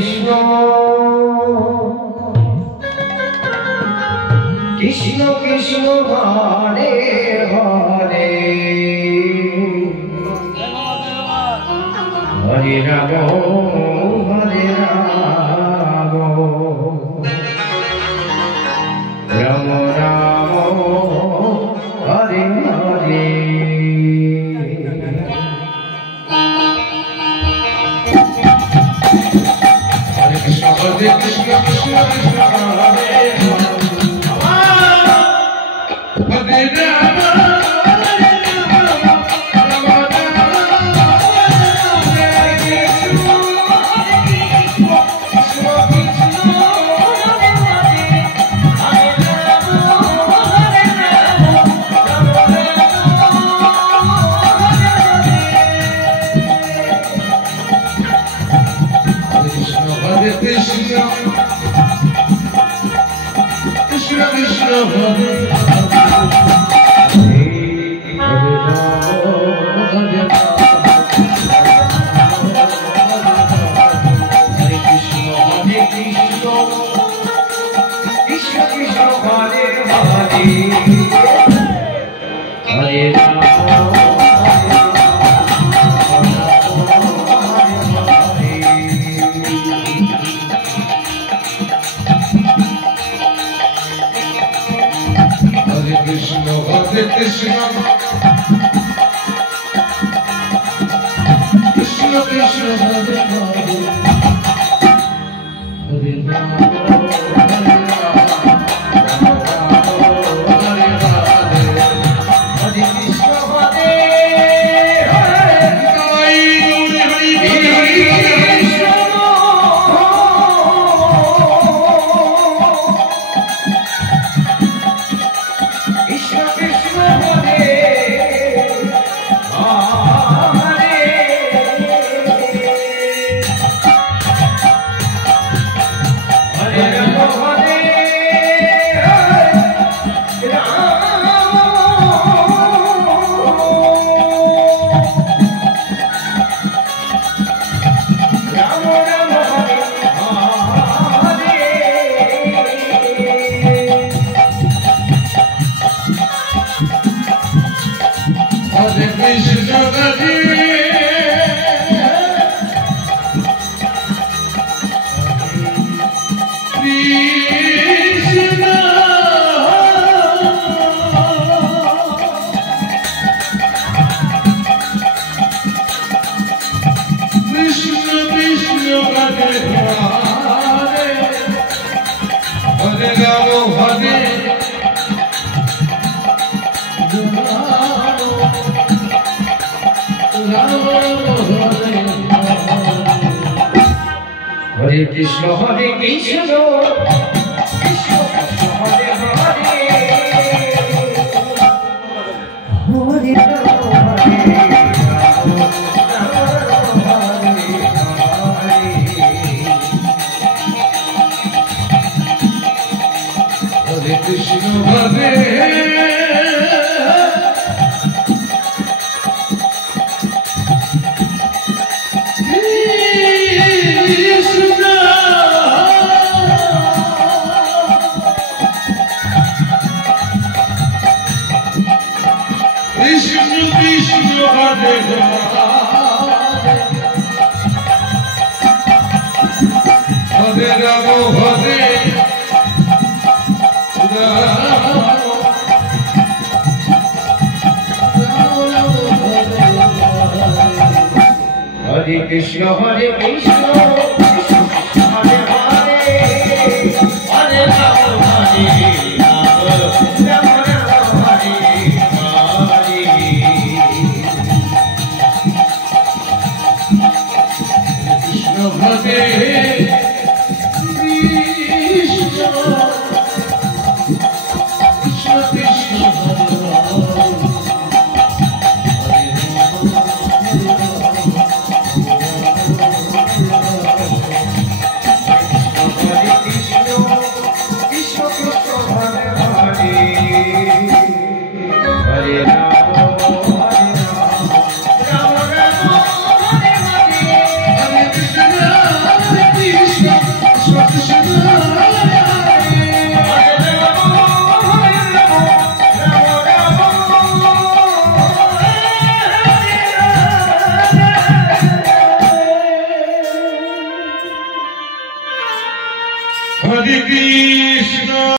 Krishna Krishna Krishna Hare Hare Hare Ram Hare Ram Ram Ram Hare Hare Hare Krishna Krishna Krishna Hare Hare Rama Krishna Krishna Krishna Hare Krishna Krishna Krishna Hare Hare Hare Rama Hare Rama Hare Hare Hare Krishna Hare Hare Krishna Hare Krishna Krishna Krishna Hare Hare Hare Hare Krishna Hare Hare Krishna Hare Krishna Hare Hare Hare Rama Hare Rama Hare Hare Krishna Hare Krishna Krishna Hare Hare Krishna.